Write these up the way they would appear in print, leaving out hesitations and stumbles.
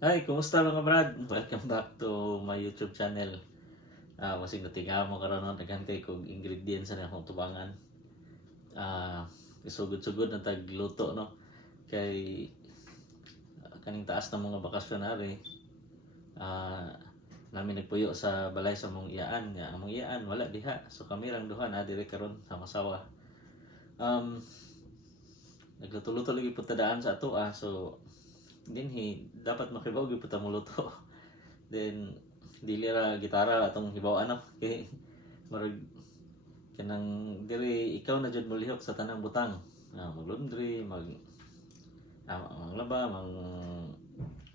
Hi, kumusta mga brad? Welcome back to my YouTube channel. Masing natinga mo karon no, naghantay kog ingredients sa akong tubangan. Ah, Isugod-sugod na tagluto no. Kay kaning taas ng mga bakasyonary. Ah, Namin nagpuyo sa balay sa mong iyaan nga among iyaan wala diha. So kami lang duha na dire karon sa masawa. Um, Nagluto-luto lagi pud tadaan sa ato so dinhi dapat makibaw gyud pud ta mo luto. Then dili ra gitara atong hibaw ano kay marag kanang diri ikaw na jud molihok sa tanang butang. Mag-laundry, manglaba,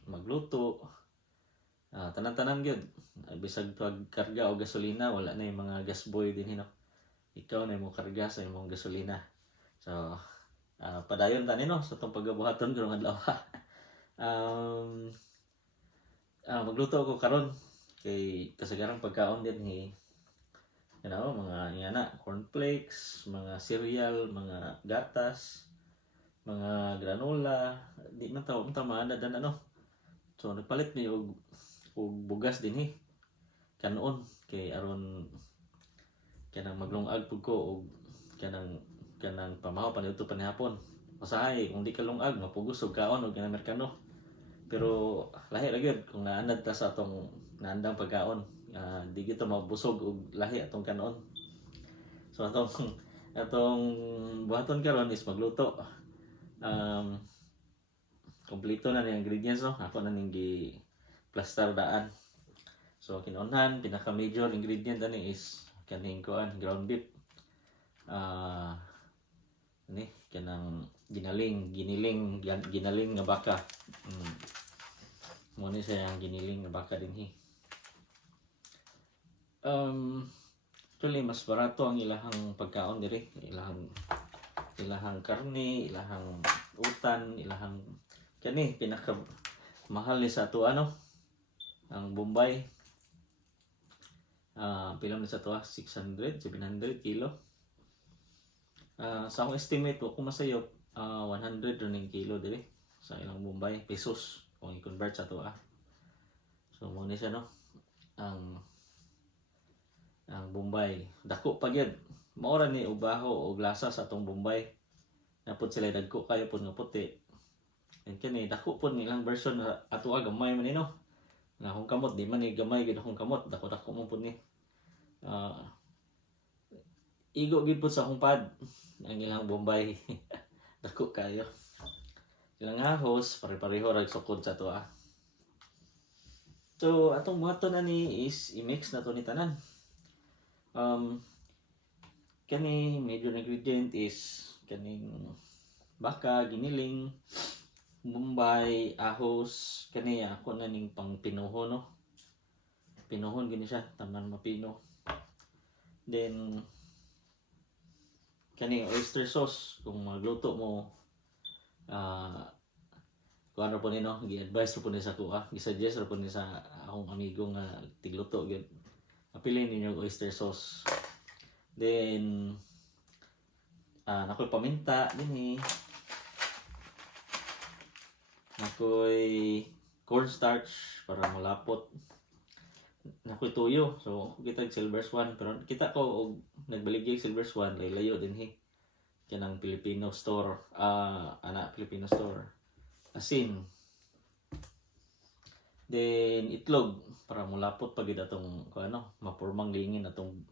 magluto, tanan-tanan gyud. Bisag pagkarga o gasolina wala na yung mga gas boy din hino. Ikaw na mo karga sa imong gasolina. So padayon tani no sa tong pagabuhaton karong adlaw. um, Magluto ako karon kay kasagarang pagkaon din ni mga ingana, cornflakes, mga cereal, mga gatas, mga granola, di man tawo unta maanad ano. So nagpalit mi og bugas dinhi kanon kay aron kanang maglungag pud ko og kanang pamahaw paniudto panihapon. Usahay kung di ka lungag mapugos og kaon og kanang Amerikano. Pero lahi ra gyud kung naanad ta sa atong naandang pagkaon. Di kita mabusog og lahi atong kanon. So atong buhaton karon is magluto. Kompleto na ni ingredients no. Ako na ning gi plaster daan. So kinunhan pinaka major ingredient ani is kaning ground beef. Ni kanang ginaling nga baka. Mo ni siya ang giniling nga baka dinhi. Actually mas barato ang ilahang pagkaon diri, ilahang karne, ilahang utan, ilahang kani pinaka mahal ni sa ato ano ang Bombay. Pila ni sa ato 600, 700 kilo. Sa akong estimate ko kung masayop 100 running kilo diri sa ilang Bombay pesos kung i-convert sa ato So mo ni siya no ang Bombay dako pa gyud mao ra ni ubaho og lasa sa atong Bombay napud sila dagko kayo pud nga puti and kani dako pud nilang version ato gamay man ni no nga akong kamot di man ni gamay gyud akong kamot dako mo pud ni igo gyud pud sa akong pad ang ilang Bombay dako kayo ilang ahos pare-pareho rag sukod sa ato So atong buhaton ani is i-mix na to ni tanan. Kani major ingredient is kaning baka giniling, Bombay, ahos, kani ako na ning pang pinuho no. Pinuhon gini siya taman mapino. Then kani oyster sauce kung magluto mo kung ano po ni no, gi-advise po ni sa kuha, gi-suggest po ni sa akong amigo nga tigluto gyud. Apilin ninyo oyster sauce. Then nakoy paminta dinhi. Nakoy cornstarch para malapot. Nakoy tuyo. So kita silver swan pero kita ko og nagbaligya silver swan layo dinhi. Kanang Filipino store, Filipino store. Asin. Then itlog para mulapot pag atong mapurmang lingin atong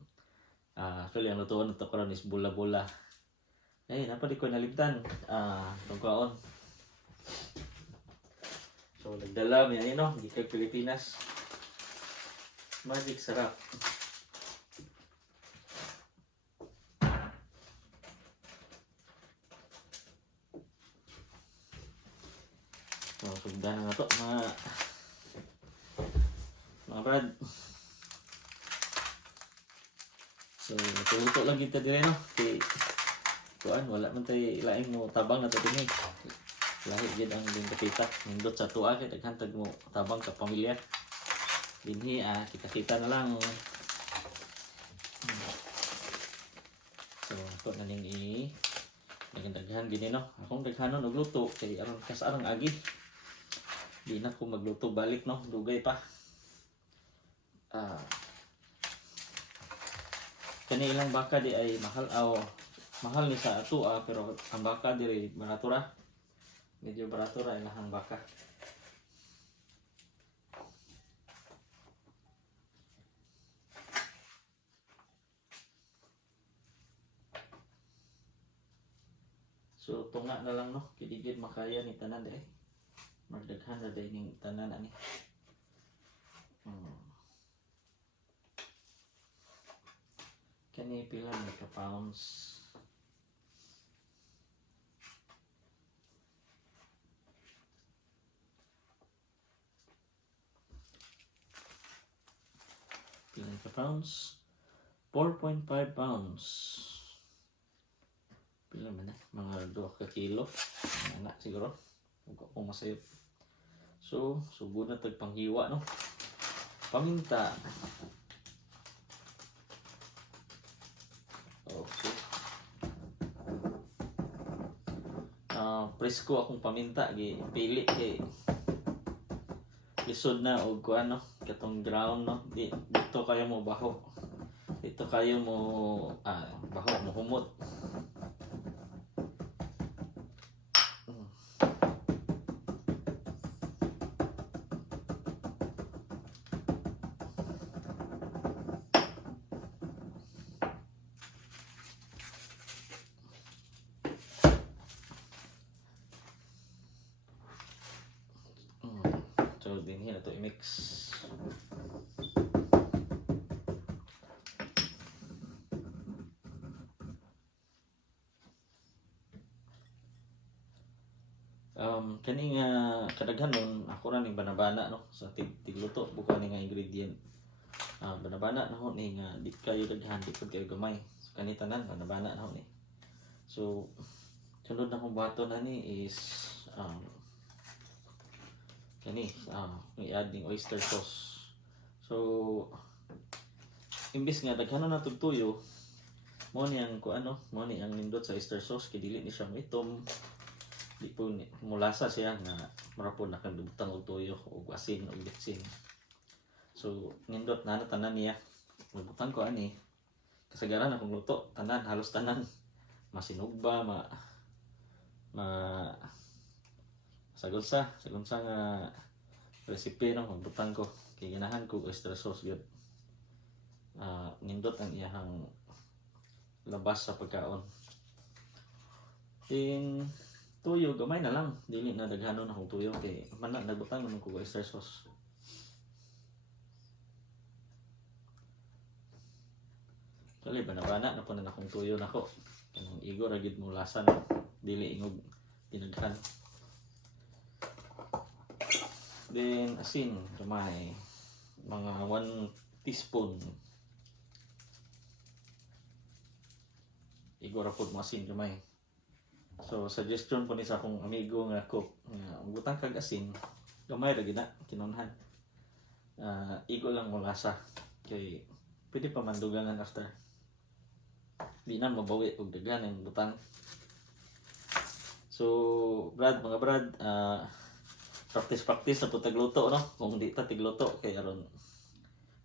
actually ang lutuan nato karon is bula-bula. Napadi ko nalimtan itong kaon. So nagdala mi ani no gikan Pilipinas. Magic sarap. So sundan na to mga brad. So natuto lang kita dire no kay kuan wala man tay laing mo tabang na to dinhi. Lahi gid ang ling kapita nindot sa tuwa kay daghantag mo tabang ka pamilya. Dinhi kita na lang. So ako na ning daghan gini no. Akong daghanon og luto kay aron kasarang agi. Di na ko magluto balik, no? Dugay pa. Kani ilang baka di ay mahal, mahal ni sa ato, pero ang baka di barato ra. Medyo barato ra ilang baka. So tunga na lang, no, kidigid makaya ni tanan day. Magdaghan na day ning tanan ani. Kani pila ni ka pounds. Pila ka pounds? 4.5 pounds. Pila man na? Mga 2 ka kilo. Anak siguro. Huwag ako masayot. So, sugod na tagpanghiwa, no? Paminta. Okay. Presko akong paminta. Pili kay lisod na o kuan, no? Katong ground, no? Dito kayo mo baho. Dito kayo mo baho, mo humot. So din na to i-mix. Kani nga kadaghanon ako ra ning banabana, no, sa tigluto bukan ni nga ingredient. Banabana na ho ni nga di kayo daghan, di pud kayo gamay. So, kani tanan banabana na ho ni. So sunod na kong baton na ni is kani i-add ning oyster sauce. So imbis nga daghanon na tug tuyo, mo ni ang kuano, mo ni ang nindot sa oyster sauce kay dili ni siya maitom. Di po mulasa siya nga marapon na kang butang og tuyo o asin o bitsin. So nindot na tanan niya. Magbutang ko ani. Kasagaran akong luto, tanan halos tanan masinugba, sagulsa nga recipe, no, magbutang ko kay ganahan ko oyster sauce gyud. Nindot ang iyang labas sa pagkaon. Ting tuyo gamay na lang, dili na daghanon akong tuyo kay man nagbutang naman ko oyster sauce. Kali banabana na po na akong tuyo nako. Kanang igo ra gid mo lasa, no? Dili ingog tinaghan. Then asin gamay, mga 1 teaspoon. Igo ra pud mo asin gamay. So suggestion po ni sa akong amigo nga cook nga butang kag asin gamay ra gid na kinunhan. Igo lang mo lasa kay pwede pa mandugangan after. Di na mabawi og daghan ang butang. So mga brad, practice na po tagluto, no? Kung di ta tigluto kay aron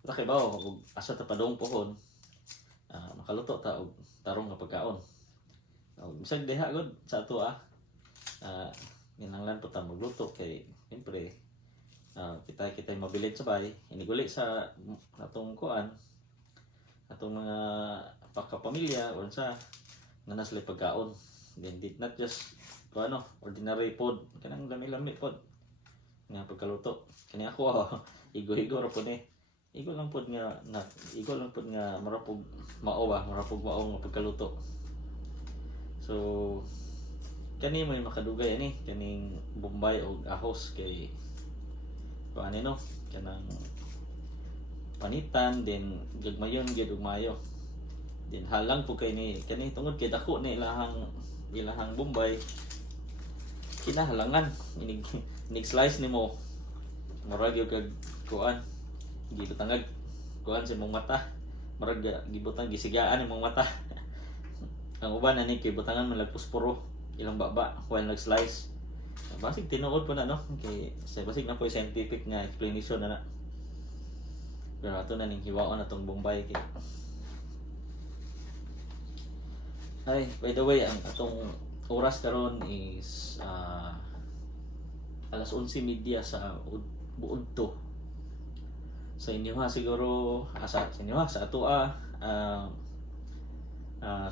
ta kay bawo og asa ta padong pohon, makaluto ta og tarong nga pagkaon. Bisag diha gud sa ato ginanglan po ta magluto kay siyempre kita mabilid sabay iniguli sa atong kuan, atong mga pagkapamilya o sa nanas lay pagkaon. Then did not just ordinary food, kanang lami-lami pod nga pagkaluto. Kani ako igo-igo ra pod ni. Igo lang pod nga marapog mao nga pagkaluto. So kani may makadugay ani kaning Bombay o ahos kay paano, no, kanang panitan then gagmayon gid og mayo. Then halang po kay ni kani tungod kay dako ni ilahang Bombay, kinahalangan inig slice nimo murag yung kag kuan gibutangag kuan sa imong mata, murag gibutang gisigaan imong mata. Ang uban ani kay butangan man lag pusporo ilang baba while nag slice. Basig tinuod po na no kay sa basig na po scientific nga explanation na. Pero ato na ning hiwaon atong Bombay kay ay, by the way, ang atong oras karon is alas 11:30 sa buod to. Sa inyo ha siguro sa inyo ha sa ato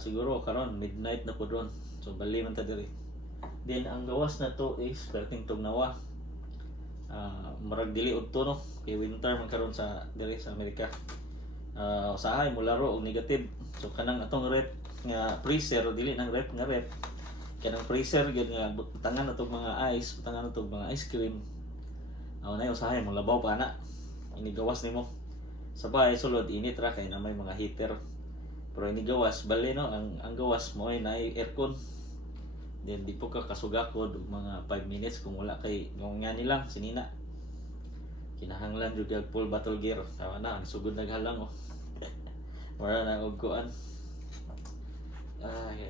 siguro karon midnight na po doon. So bali man ta diri. Then ang gawas na to is perting tugnawa. Marag dili udto no kay winter man karon sa diri sa Amerika. Usahay mo laro og negative. So kanang atong rep nga freezer dili nang rep nga rep. Kanang freezer gyud nga butangan atong mga ice, butangan atong mga ice cream. Na usahay mo labaw pa na. Ini gawas nimo. Sabay sulod init ra kay na may mga heater. Pero ini gawas bali no ang gawas mo ay naay aircon. Then di po ka kasugakod mga 5 minutes kung wala kay yung nga nilang sinina. Kinahanglan jud kag full battle gear. Tawa na ang sugod naghalang oh. Wala na og kuan.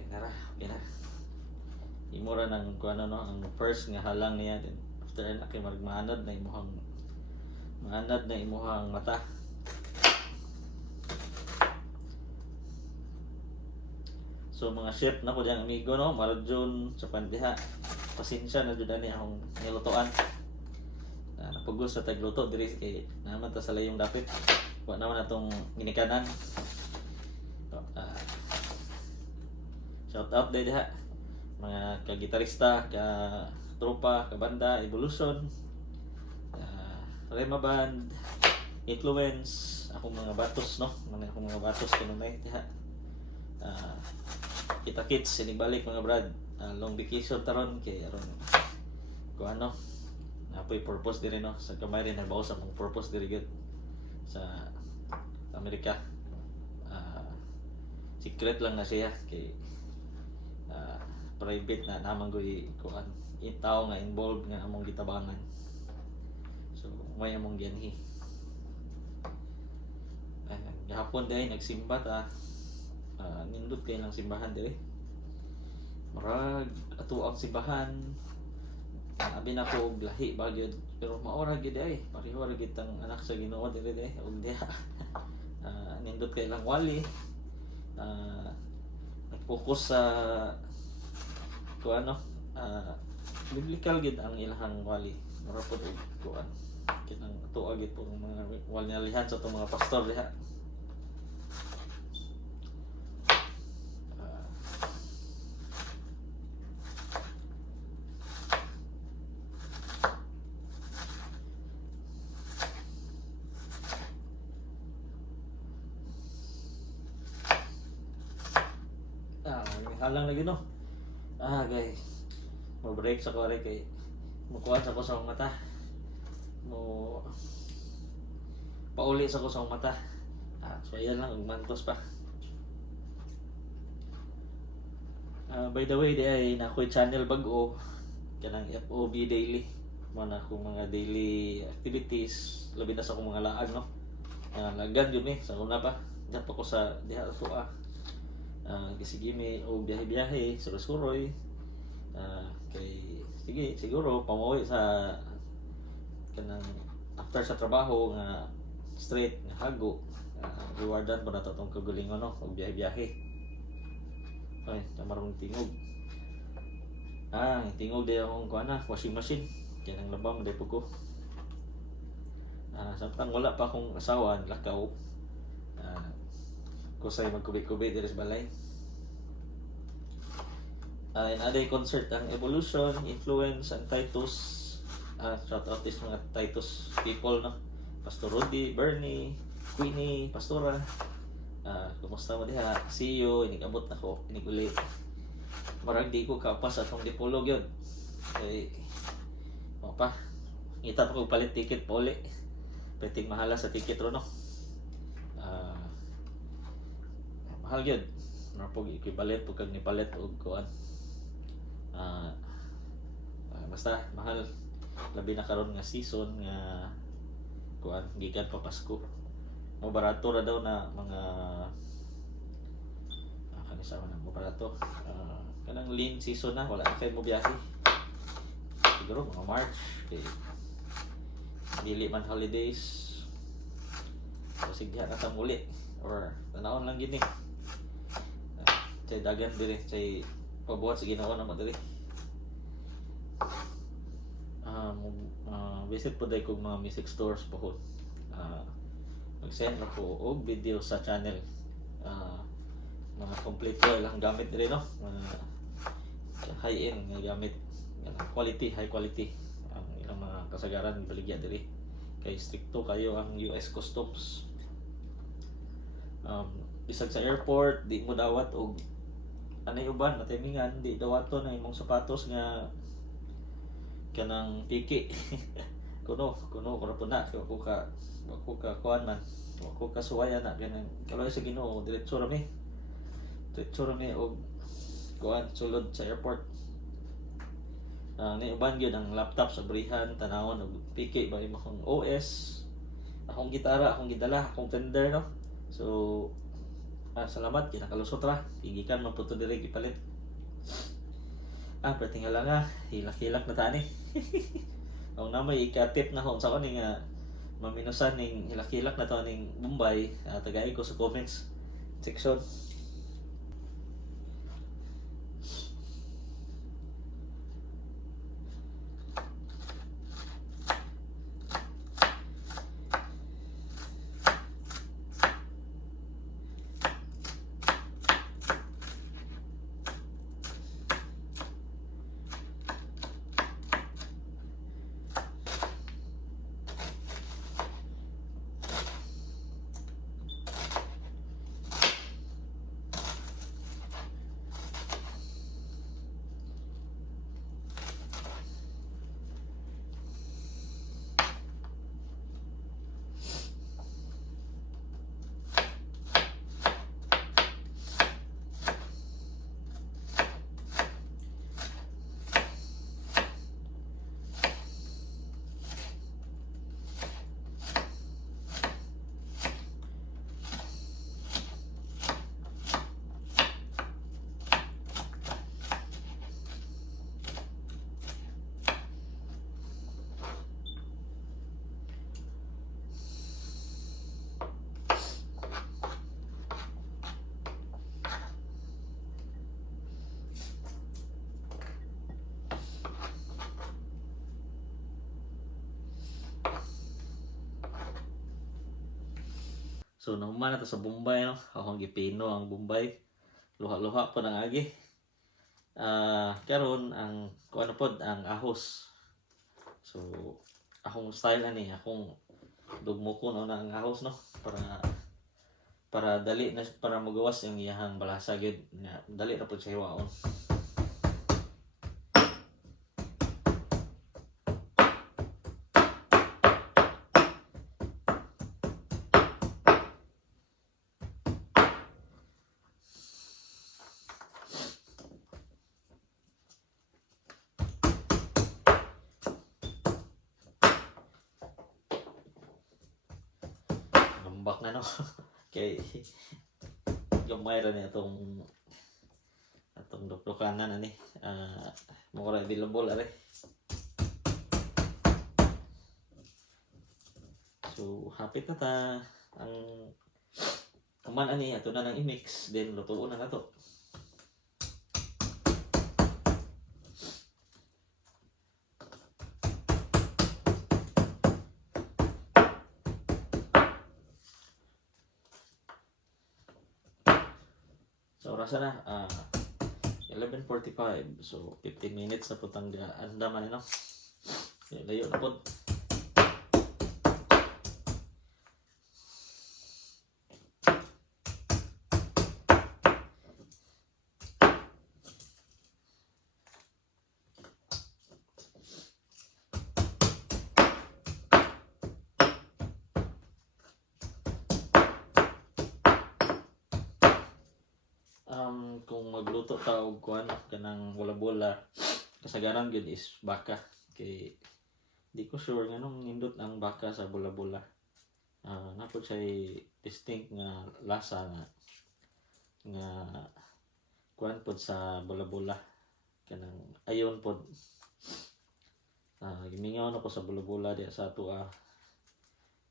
Nara, okay na. Imura nang kuan no ang first nga halang niya din. After na kay maragmanad na imuhang manad na imuhang mata. So mga chef na ko diyang amigo no, Marjon sa pandiha. Pasensya na jud ani akong nilutoan. Napagos sa tagluto diri kay naman ta sa layong dapit. Wa naman atong ginikanan. Shout out diha mga ka-gitarista, ka-tropa, ka-banda, Evolution, Rema Band, Influence, akong mga batos no, akong mga batos kanunay diha. Kita kids sinibalik mga brad, long vacation taron kay aron ko ano napoy purpose diri no sa kamay rin nagbaw sa mong purpose diri gud sa Amerika. Secret lang na siya kay private na namang goy kuan itaw nga involved nga among gitabangan. So may among gianhi gahapon day nagsimba ta. Nindot kayo ng simbahan diri. Marag ato ang simbahan. Abi na ko lahi bagyod pero maora gid ay pareho ra gid ang anak sa Ginoo diri ug diha. Nindot kay lang wali. Nag-focus sa kuan no. Biblical gid ang ilahang wali. Mura pud kuan kinang ato gid po mga wali nalihan sa itong mga pastor diha. Halang lagi no. Guys. Mo break sa kore kay mukuha sa ko sa mata. Mo pauli sa ko sa mata. So ayan lang mantos pa. By the way, di ay na ko channel bag-o kanang FOB daily. Mo na ko mga daily activities, labi na sa akong mga laag no. Lagan yun sa una pa. Diyan pa ko sa diha suwa. Sige may o biyahe-biyahe, suroy-suroy. Kay sige siguro pamuwi sa kanang after sa trabaho nga straight nga hago. Rewardan po na to tong kagalingon no, og biyahe-biyahe. Ay, tamarong tingog. Tingog day akong kuana, washing machine. Kaya nang labang day po ko. Samtang wala pa akong asawa, lakaw. Kusay magkubi-kubi diri sa balay. Another concert ang Evolution, Influence, and Titus. Shout out is mga Titus people no. Pastor Rudy, Bernie, Queenie, Pastora. Kumusta mo diha? See you, inigabot na ko, inigulit. Marag di ko kapas atong dipolog yun. Pa, ngita pa ko palit ticket pa uli. Peting mahala sa ticket ro no. Mahal yun. Napog equivalent po kag nipalit o kuan. Basta mahal. Labi na karon nga season nga kuan gikan pa Pasko. Mo barato ra daw na mga kanisa man mo barato. Kanang lean season na wala na kay mo biyahe. siguro mga March kay dili man holidays. So sige na ta muli or tanawon lang gini. Chay dagan diri, chay pabuhat sa Ginoo na mo diri. Visit po dahil kong mga music stores po. Mag-send ako og video sa channel. Mga complete ko lang gamit rin, no? Mga high-end nga gamit. Quality, high quality. Ang ilang mga kasagaran baligya diri. Kay stricto kayo ang US Customs. Bisag sa airport, di mo dawat og anay uban, natimingan, di dawato na imong sapatos nga kanang piki. kuno po na ako ka kuan man ako ka suwaya na ganang kaloy sa Ginoo diretso rami og kuan sulod sa airport. Ni uban gyud ang laptop sa brihan tanawon og piki ba imong OS, akong gitara, akong gidala, akong Fender, no. So salamat kinakalusot ra gigikan man puto diri gipalit. Pero tingala nga hilak-hilak na tani. Ang namay ikatip na hon sa ko ning maminusan ning hilak-hilak na to ning Bombay, tagay ko sa comments section. So nahuman na to sa Bombay, no. Akong gipino ang Bombay. Luha-luha po nang agi. Karon ang kuan pod ang ahos. So akong style ani, akong dugmukon na ang ahos, no, para dali na para magawas yung iyahang balasa gid nga dali ra pud sa hiwaon. Lambak na, no. Kay gamay ra ni atong dukdukanan ani. Mura available are. So hapit na ta ang kuman ani ato na nang i-mix then lutuon na nato. So oras na 11:45, so 15 minutes na putang andaman, no. Layo na po. Kung magluto ta og kuan kanang bola-bola, kasagaran gyud is baka. Kay di ko sure nganong nindot ang baka sa bola-bola. Napod siya distinct nga lasa nga kuan pod sa bola-bola kanang ayon pod. Gimingaw na ko sa bula-bula diya sa ato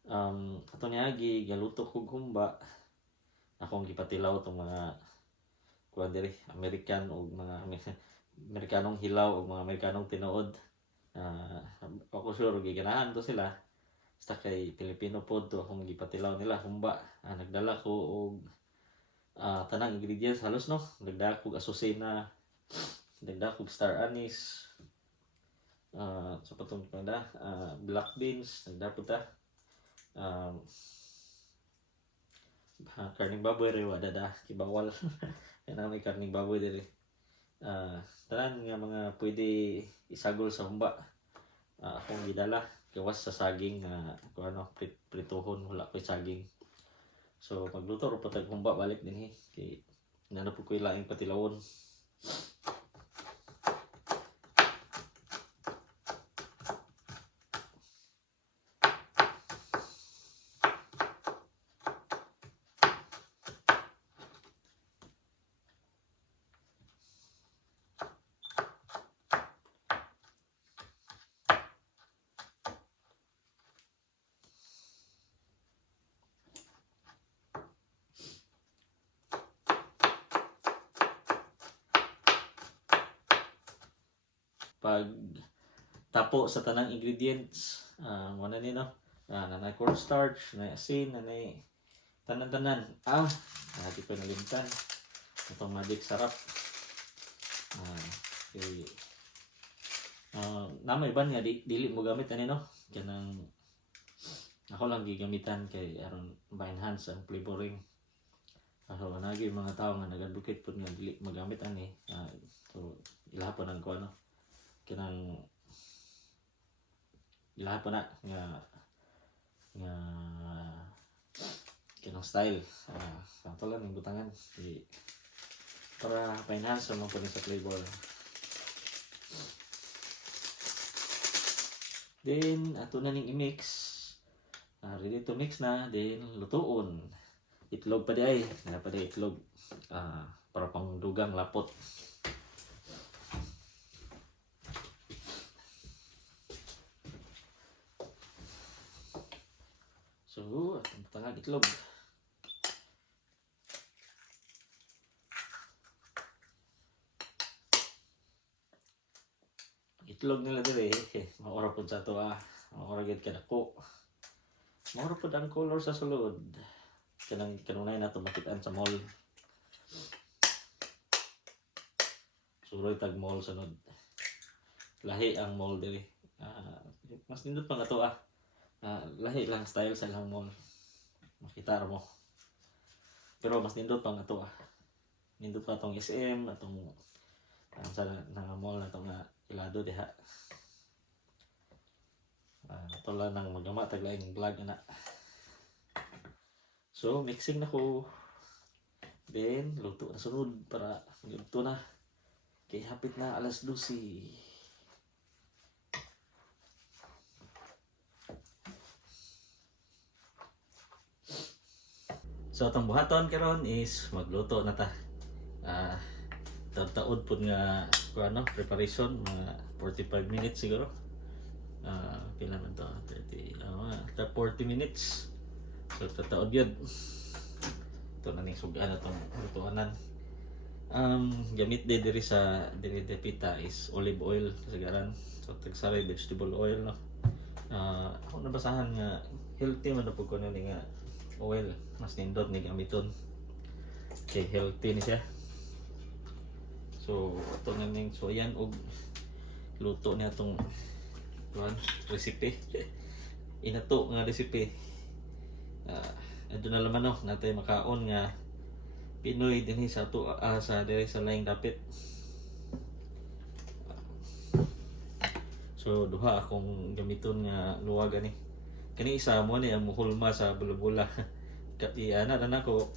ato niagi galuto kog humba. Akong gipatilaw tong mga kuan diri American o mga Amerikanong hilaw o mga Amerikanong tinuod. Ako sure giganahan to sila. Basta kay Pilipino pod to akong gipatilaw nila humba. Nagdala ko og tanang ingredients halos no. Nagdala ko asusena, nagdala ko star anise, sa patong panda, black beans, nagdala po ta. Karning baboy rin wala da kibawal. Yan may karning baboy diri. Tanan nga mga pwede isagol sa humba. Akong gidala gawas sa saging kung ano prituhon wala ko'y saging. So magluto ro patag humba balik dinhi kay nana po ko'y laing patilawon. Pag tapo sa tanang ingredients, muna ni no, nanay cornstarch, nanay asin, nanay tanan-tanan. Hindi ko nalimtan. Itong magic sarap. Okay. Namay ba niya, dili mo gamit ani no? Kanang ako lang gigamitan kay aron ma-enhance ang flavoring. So nagi mga tao nga nag-advocate pud nga dili magamit ani. So ilahapon ang ko ano kanang ilahapon na nga kanang style ito lang yung butangan para pa-enhance naman po sa flavor. Then ato na ning i-mix, ready to mix na, then lutuon. Itlog pa di ay itlog para pang dugang lapot. So, tangang itlog. Itlog nila dire, maura po sa to maura gid kadako. Maura po ang color sa sulod. Kanunay na to makitaan sa mall. Suroy tag mall sunod. Lahi ang mall dire. Mas nindot pa nga to lahi lang style sa lang mall. Makita mo. Pero mas nindot pa nga to Nindot pa tong SM atong sa mall na tong ilado diha. Ito lang nang magama taglaing vlog na. So mixing na ko. Then luto na sunod para luto na. Kay hapit na alas 12. So atong buhaton karon is magluto na ta. Taud pud nga preparation mga 45 minutes siguro. Pila man to 30 40 minutes. So taud gyud. Ito na ning sugan atong lutuanan. Gamit diri sa pita is olive oil kasagaran. So tagsaray vegetable oil no. Ako nabasahan nga healthy man pud kuno ni nga oil mas nindot ni gamiton kay healthy ni siya. So ito na ning so yan og luto niya tong recipe inato nga recipe. Adto na laman no natay makaon nga Pinoy dinhi sa ato sa diri sa laing dapit. So duha akong gamiton nga luwagan ni kani isa mo ni ang muhulma sa bula-bula. Ana na nako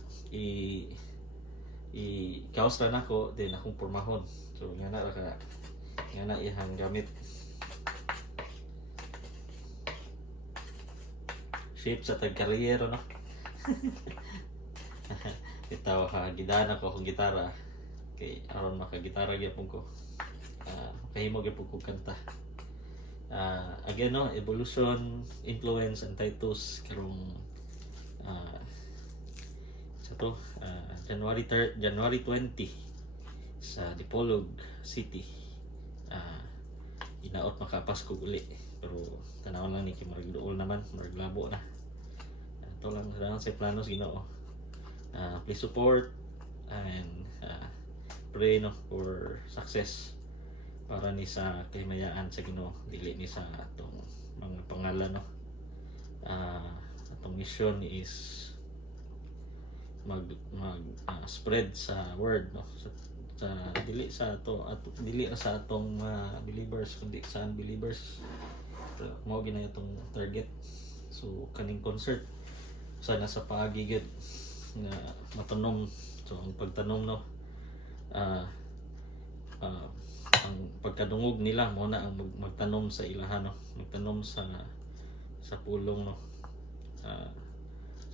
kaos na nako din akong pormahon. So nga na ihang gamit. Shape sa tag-career no. Itaw gidana ko akong gitara kay aron makagitara gyapon ko. Kahimo gyapon ko kanta. Again no, evolution, influence, and Titus karong uh, sa to January 20 sa Dipolog City. Inaot makapas ko uli, pero tanawon lang ni kay marag duol naman, marag labo na. Ito lang sa planos Ginoo. Please support and pray no for success para ni sa kahimayaan sa Ginoo, dili ni sa atong mga pangalan no. Atong mission is spread sa word no, sa dili sa ato at dili sa atong believers kundi sa unbelievers. Mao gina itong target. So kaning concert sana sa paagigid nga matanom. So ang pagtanom no, ang pagkadungog nila mo na ang magtanom sa ilahan no, magtanom sa pulong no.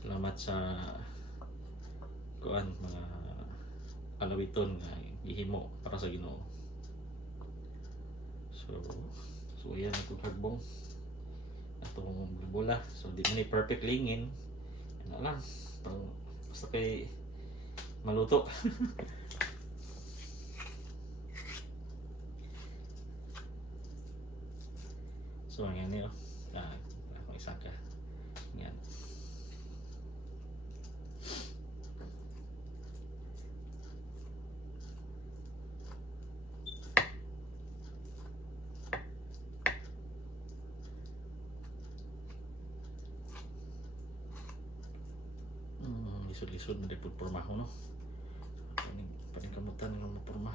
Salamat sa kuan mga alawiton nga gihimo para sa Ginoo. So yan ang kagbong atong bola. So di man ni perfect lingin, ano lang basta kay maluto. So ang yan niyo ako isa ka yan. Lisod-lisod na dipod porma ko no. Paningkamutan ng mga porma.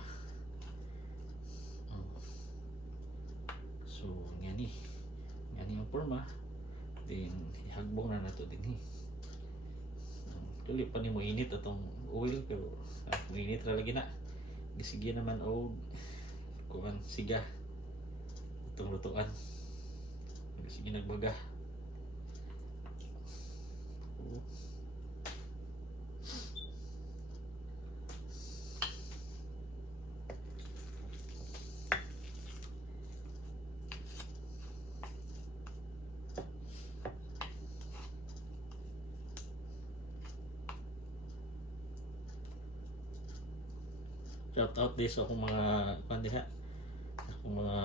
So ngani ang porma din ihagbong na nato din tuloy pa ni mo init atong oil pero init ra lagi na gisigya naman og kuan siga itong lutuan sige nagbaga. Shout out din sa akong mga kandiha, akong mga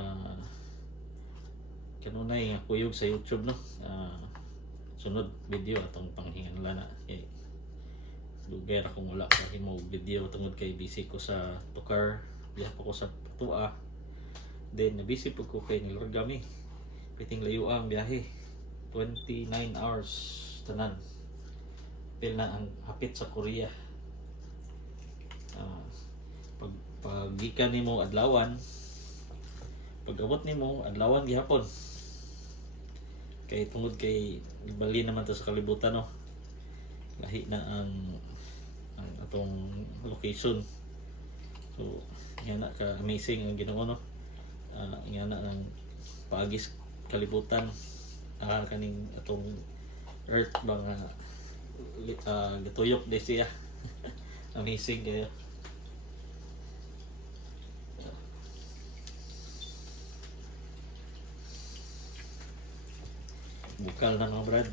kanunay nga kuyog sa YouTube no. Sunod video atong panghinganlan na kay lugar akong wala pa himo video tungod kay busy ko sa tukar, biya pa ko sa Tua. Then busy po ko kay nilorgami. Piting layo ang biyahe. 29 hours tanan. Pil na ang hapit sa Korea. Pag gikan nimo adlawan, pag abot nimo adlawan gihapon. Kay tungod kay bali naman to sa kalibutan no. Lahi na ang atong location. So yan na ka amazing ang Ginoo no. Yan na ang paagis kalibutan kaning atong earth bang gituyok di siya. Amazing kayo. Bukal na mga brad.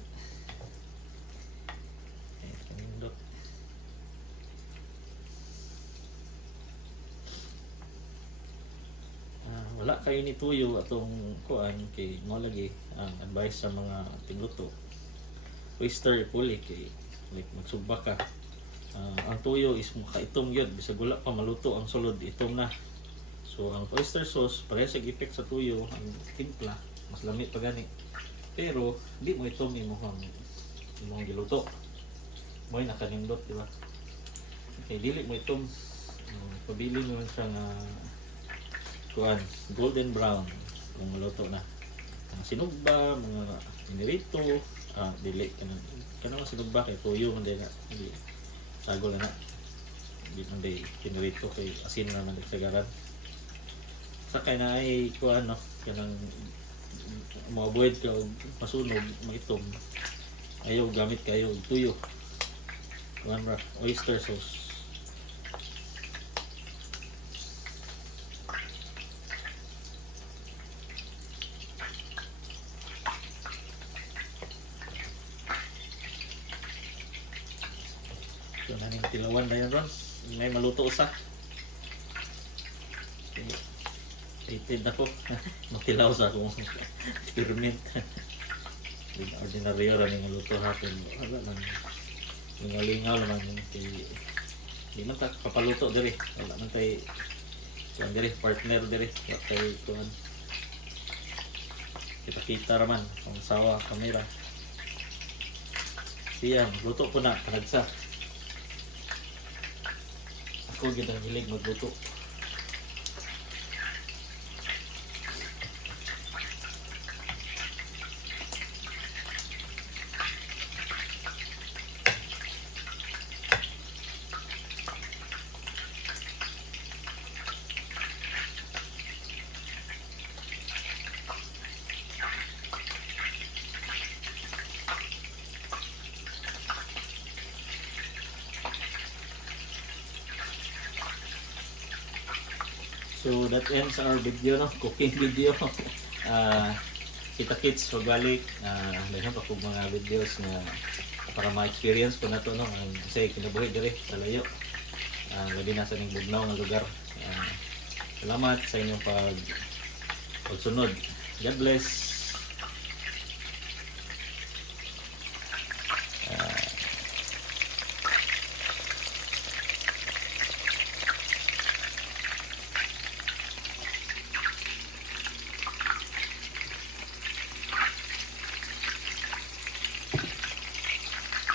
Wala kayo ni tuyo atong kuan kay mo lagi ang advice sa mga tigluto. Oyster puli kay like magsugba ka. Ang tuyo is makaitom gyud bisag wala pa maluto ang sulod itom na. So ang oyster sauce pareha sa effect sa tuyo, ang timpla mas lami pa gani. Pero di mo itom imong giluto. Mo'y nakanindot di ba? Okay, dili mo itom. Pabili mo man siya nga kuan golden brown kung maluto na. Sinugba, mga inirito, dili kanang sinugba kay tuyo man din na. Hindi sagol na. Hindi man din kinirito kay asin naman nagsagaran. Sakay na ay kuan no, kanang ma-avoid ka og masunog, maitom. Ayaw gamit kayo og tuyo. Kuan ra, oyster sauce. So naning tilawan na yun ron. May maluto usa. Excited ako. Matilaw sa akong experiment. Ordinaryo rin yung maluto hapon. Wala man. Lingaw-lingaw naman yung di man ta kapaluto diri. Wala man tay kuan diri partner diri. Wala tay kuan. Kita-kita raman ang sawa kamera. Siya, luto po na kanagsa. Ako gid ang hilig magluto. So that ends our video, no? Cooking video. Kita kits pagbalik. Mayroon pa po mga videos na para ma-experience ko na to, no? Kasi kinabuhi diri sa layo. Labi na sa ning bugnaw nga lugar. Salamat sa inyong pagsunod. God bless.